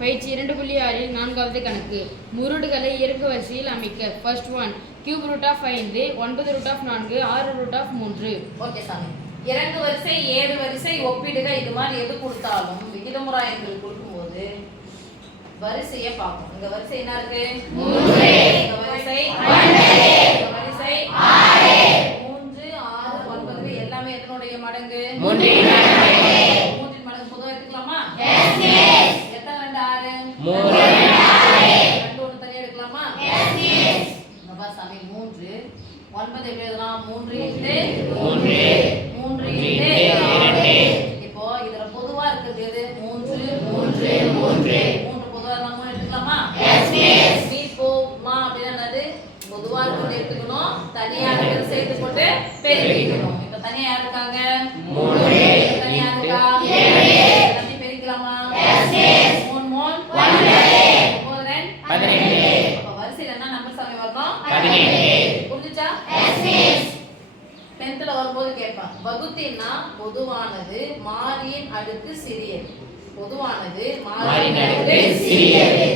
பயிற்சி 2.6 நான்காவது கணக்கு. முருடுகளை இறங்கு வரிசையில் அமைக்க. First one, cube root of 5, 9 root of 4, 6 root of 3. Okay சாமி. இறங்கு வரிசை, ஏறு வரிசை, ஒப்பிடுக, இது மாதிரி எது கொடுத்தாலும் விகிதமுறா எண்கள் கொடுக்கும்போது வரிசையை பார்ப்போம். இங்க வரிசை என்ன இருக்கு? 3. இங்க வரிசை 12. இங்க வரிசை 6. 3, 6, 9 எல்லாமே எதனுடைய மடங்கு? 3 இன் மடங்கு பொதுவா எடுத்துக்கலாமா? Yes miss. எத்தனை 2 6? 3 2 ஒன்னு தனியா எடுக்கலாமா? Yes miss. இங்க பாரு சாமி 3 9 எப்படி எழுதலாம்? 3 இன்டு 3 3 இன்டு 2. இப்போ இதுல பொதுவா இருக்குது எது? 3 3 3 பொதுவா நம்ம 3 எடுத்துக்கலாமா? Yes miss. மீ போ மா அப்படினா என்னது? பொதுவா இருக்கிறது எடுத்துக்கணும், தனியா இருக்கிறது சேர்த்து போட்டு பெருக்கிக்கணும். இப்போ தனியா யார் இருக்காங்க? 3. தனியா இருக்கா? 7. எல்லாத்தையும் பெருக்கலாமா? Yes miss. 3 3 9 18. அப்ப வரிசையில என்ன நம்பர் சாமி வரணும்? 18. புரிஞ்சுச்சா? Yes miss. 10th வரும்போது கேட்பான். வகுத்தினா பொதுவானது மாறியின் அடுக்கு சிறியது. பொதுவானது மாறியின் அடுக்கு சிறியது.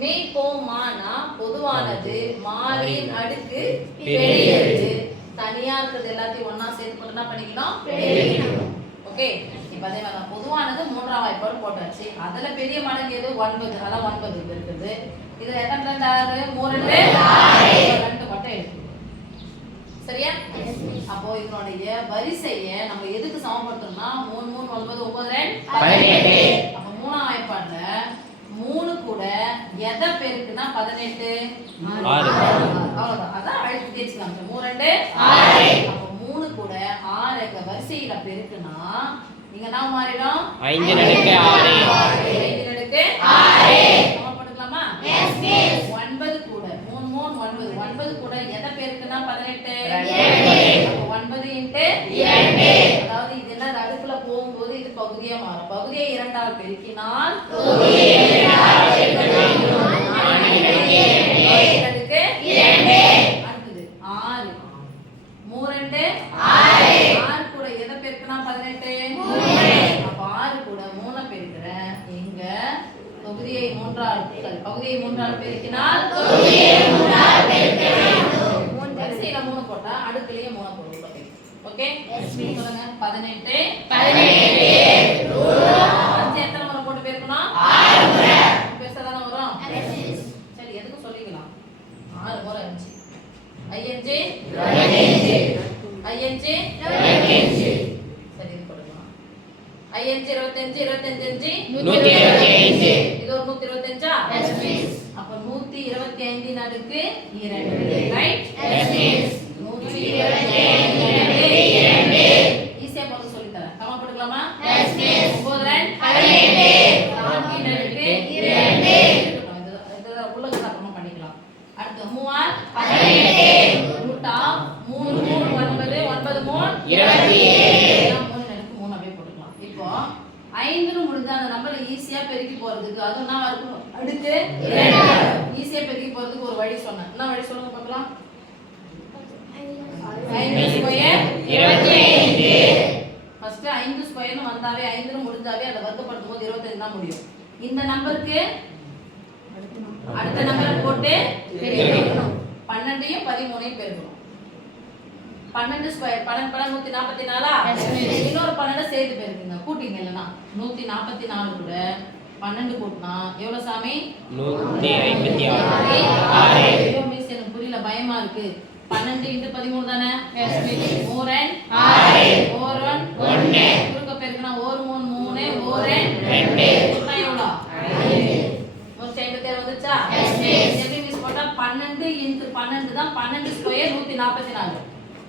மீ போ மானா பொதுவானது மாறியின் அடுக்கு பெரியது. தனியா இருக்கிறது எல்லாத்தையும் ஒண்ணா சேர்த்து போட்டு என்ன பண்ணிக்கணும்? பெருக்கணும். ஓகே. இப்போ அதே மாதிரி பொதுவானது மூன்றாம் வாய்ப்பாடு போட்டாச்சு. அதுல பெரிய மடங்கு எது? 9. அதான் 9 இருக்குது. இதுல எத்தனை 2 6? 3 2 6 2 மட்டும் எடுத்து. சரியா? அப்போ இதனுடைய வரிசையை நம்ம எதுக்கு சமப்படுத்தணும்னா 3 3 9 9 18. அப்ப மூணாம் வாய்ப்பாடுல 3 கூட எதை பெருக்குனா 18 அவ்வளவுதான். அதான் அழைத்து தேய்ச்சிக்கலாம். 3 2 6. அப்ப 3 கூட 6 வரிசையில பெருக்குனா இங்க என்ன மாறிடும்? 5 நடுக்கு 6 5 நடுக்கு 6 சமப்படுத்தலாமா? Yes miss. 9 கூட 3 3 9 9 கூட எதை பெருக்குனா 18 2. அப்ப 9 இன்டு 2. அதாவது இதெல்லாம் அடுக்குல போகும்போது இது பகுதியா மாறும். பகுதியை 2 ஆல் பெருக்கினால் பகுதியை 2 ஆல் பெருக்கினால் 4 நடுக்கு 2. அடுத்து 6 3 2 6 6 கூட எதை பெருக்கினா 18 3. அப்ப 6 கூட 3 பெருக்குறேன். இங்க பகுதியை 3 ஆல் பெருக்கினால் பகுதியை 3 ஆல் பெருக்க வேண்டும். வரிசையில 3 போட்டா அடுக்குலயே 3 போடுவோம். ஓகே? Yes miss. சொல்லுங்க. 18 5 எத்தனை முறை போட்டு பெருக்கணும்? 6 முறை. பெருசா தான வரும்? Yes miss. சரி, எதுக்கு சொல்லிக்கலாம். 6 முறை 5 5 5 சரி, இது போடுங்க. 5 25 25 125. இது ஒரு 125. Yes miss. அப்ப 125 நடுக்கு 2. ரைட்? Yes miss. 125 நடுக்கு 2. ஈஸியா போட்டு சொல்லி தரேன். கமா போட்டுக்கலாமா? Yes miss. 9 18 4 நடுக்கு 2. இதெல்லாம் உள்ள கமா பண்ணிக்கலாம். அடுத்து 3 18 ரூட் ஆஃப் 3 3 9 9 3 27. 3 நடுக்கு 3 அப்படியே போட்டுக்கலாம். இப்போ 5 முடிஞ்ச அந்த நம்பரை ஈஸியா பெருக்கி போறதுக்கு அது என்ன இருக்கும்? அடுத்து 2. ஈஸியா பெருக்கி போறதுக்கு ஒரு வழி சொன்னேன். என்ன வழி சொல்லுங்க பார்க்கலாம்? 5 ஸ்கொயர் 25. ஃபர்ஸ்ட் 5 ஸ்கொயர்னு வந்தாவே 5 முடிஞ்சாவே அதை வர்க்கப்படுத்தும் போது 25 தான் முடியும். இந்த நம்பருக்கு அடுத்த நம்பரை போட்டு பெருக்கணும். 12யும் 13யும் பெருக்கணும். 12 ஸ்கொயர் 12 144. இன்னொரு 12 சேர்த்து பெருக்குங்க. கூட்டிங்க. இல்லைன்னா 144 கூட 12 கூட்டினா எவ்வளவு சாமி? 156. ஐயோ மிஸ், எனக்கு புரியல, பயமா இருக்கு. 12 இன்டு 13 தானே? Yes miss. 4 4 1 குறுக்க பெருக்குனா 1 3 3 4 2 கூட்டினா எவ்வளவு? 157 வந்துச்சா? Yes miss. எப்படி மிஸ் போட்டா 12 இன்டு 12 தான் 12 ஸ்கொயர் 144.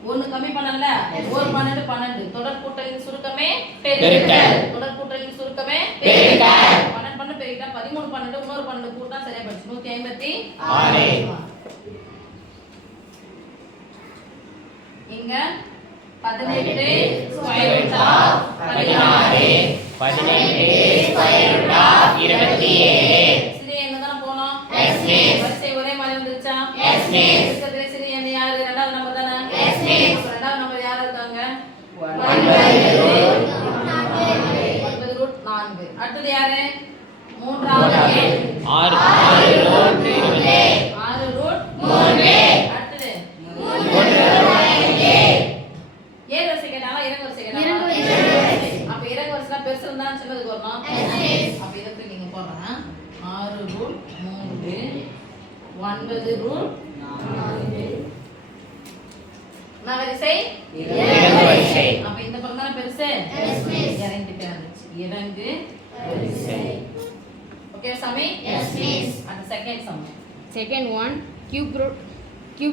ஒன்னு கம்மி பண்ணல. ஒரு 12 12 தொடர் கூட்டலின் சுருக்கமே பெருக்கல். தொடர் கூட்டலின் சுருக்கமே பெருக்கல். 12 12 பெருக்கிட்டா 13 12 இன்னொரு 12 கூட்டினா சரியா போச்சு. 156. இங்க 18 square root of 16 18 square root of 27. சிறிய எண்ணு தான போணும்? Yes miss. வரிசை ஒரே மாதிரி வந்துருச்சா? Yes miss. இருக்கிறதுல சிறிய எண்ணு யாரு? இரண்டாவது நம்பர் தானே? Yes miss. இரண்டாவது நம்பர் யாரா இருக்காங்க? 9 ரூட் 4. அடுத்தது யாரு? மூன்றாவது எண் 6 ரூட் 20 6 ரூட் 3 அடுத்தது 7 வரிசை கேட்டாங்களா இறங்கு வரிசை கேட்டாங்களா அப்ப இறங்கு வரிசைனா பெருசு இருந்தா சின்னதுக்கு வரணும் அப்ப இதுக்கு நீங்க போடுறேன் 6 ரூட் 3 9 ரூட் 4 நான் வரிசை இறங்கு வரிசை அப்ப இந்த பக்கம் தான பெருசு இறங்கிட்டே வந்துச்சு இறங்கு வரிசை ஓகே சாமி அந்த second sum second one cube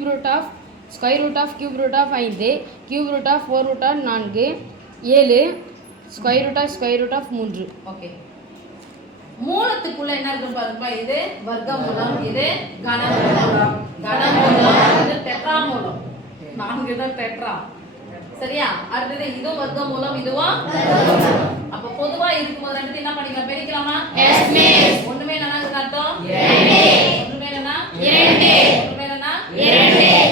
root of square root of cube root of 5 cube root of 4 root of 4 7 square root of 3. Okay மூலத்துக்குள்ள என்ன இருக்கு பாருப்பா இது வர்க்கமூலம் இது கனமூலம் இது டெட்ராமூலம் 4 தான் டெட்ரா சரியா அடுத்து இதுவும் வர்க்கமூலம் இதுவும் அப்ப பொதுவா இருக்கும்போது ரெண்டு என்ன பண்ணிக்கலாம் பெருக்கலாமா எஸ் மிஸ் ஒண்ணுமே என்னன்னா அர்த்தம் 2 ஒண்ணுமே என்னன்னா 2 ஒண்ணுமே என்னன்னா 2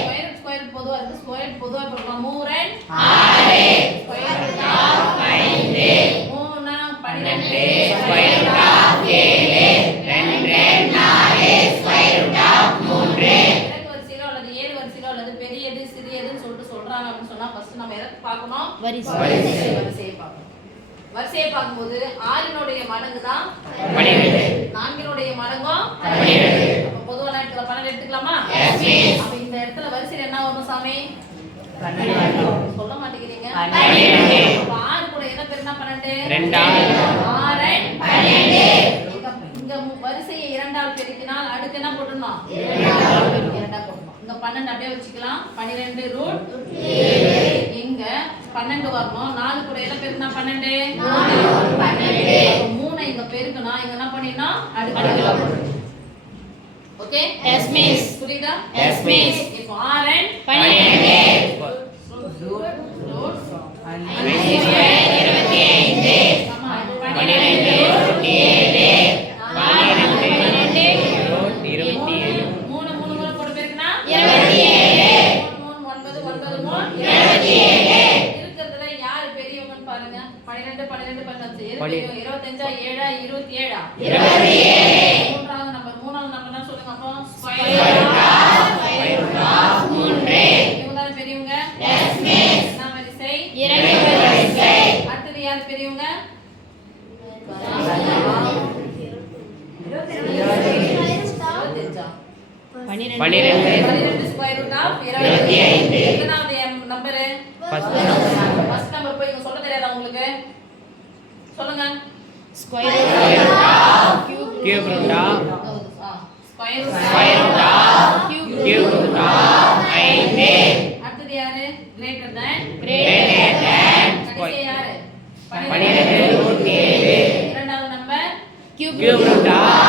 ஸ்கொயர் ரூட் பொதுவா இருக்கு ஸ்கொயர் ரூட் பொதுவா போடலாம் 3 6 square root of 5 3 12 square root of 7 2 4 square root of 3 இறங்கு வரிசையில அல்லது ஏறு வரிசையில அல்லது பெரியது சிறியதுன்னு சொல்றாங்க அப்படின்னு சொன்னா ஃபர்ஸ்ட் நம்ம எதை பார்க்கணும் வரிசையை பார்க்கணும் வரிசையை பார்க்கும்போது 6னுடைய மடங்கு தான் 12 4னுடைய மடங்கும் 12 அப்ப பொதுவான இடத்துல 12 எடுத்துக்கலாமா அப்ப இந்த இடத்துல வரிசையில என்ன வரும் சாமி 12 சொல்ல மாட்டேங்கிறீங்க 12 அப்ப 6 கூட என்ன பேர் என்ன 12 2 6 12 இங்க வரிசையை 2 ஆல் பெருக்கினால் அடுத்து என்ன போடணும் 2 போடணும் இங்க 12 அப்படியே வச்சுக்கலாம் 12 ரூட் 7 இங்க 12 வரணும் 4 கூட என்ன பெருக்கினா 12 12 3 இங்க பெருக்கினா இங்க என்ன பண்ணினா அடுக்குல போடணும் ஓகே எஸ் மிஸ் புரியுதா எஸ் மிஸ் இப்போ 6 12 ரூட் 25 சமம் 12 ரூட் 7 12 ரூட் 27 3 முறை போட்டு பெருக்கினா 27 யாரு பெரியவங்கன்னு பாருங்க 12 12 15 25 7 27 மூன்றாவது நம்பர் தான் சொல்லுங்க அப்போ ஸ்கொயர் ரூட் ஆஃப் 3 இவங்க தான் பெரியவங்க எஸ் மிஸ் என்ன வரிசை இறங்கு வரிசை அடுத்து யார் பெரியவங்க 12 ஸ்கொயர் ரூட் ஆஃப் 25 எத்தனாவது நம்பர் ஃபர்ஸ்ட் ஃபர்ஸ்ட் நம்பர் போய் இங்க சொல்ல தெரியாதா உங்களுக்கு சொல்லுங்க square root of cube root of square root of cube root of 5 அடுத்து யாரு கிரேட்டர் தென் கிரேட்டர் கடைசி யாரு 12 ரூட் 7 இரண்டாவது நம்பர் கியூப் ரூட் ஆஃப்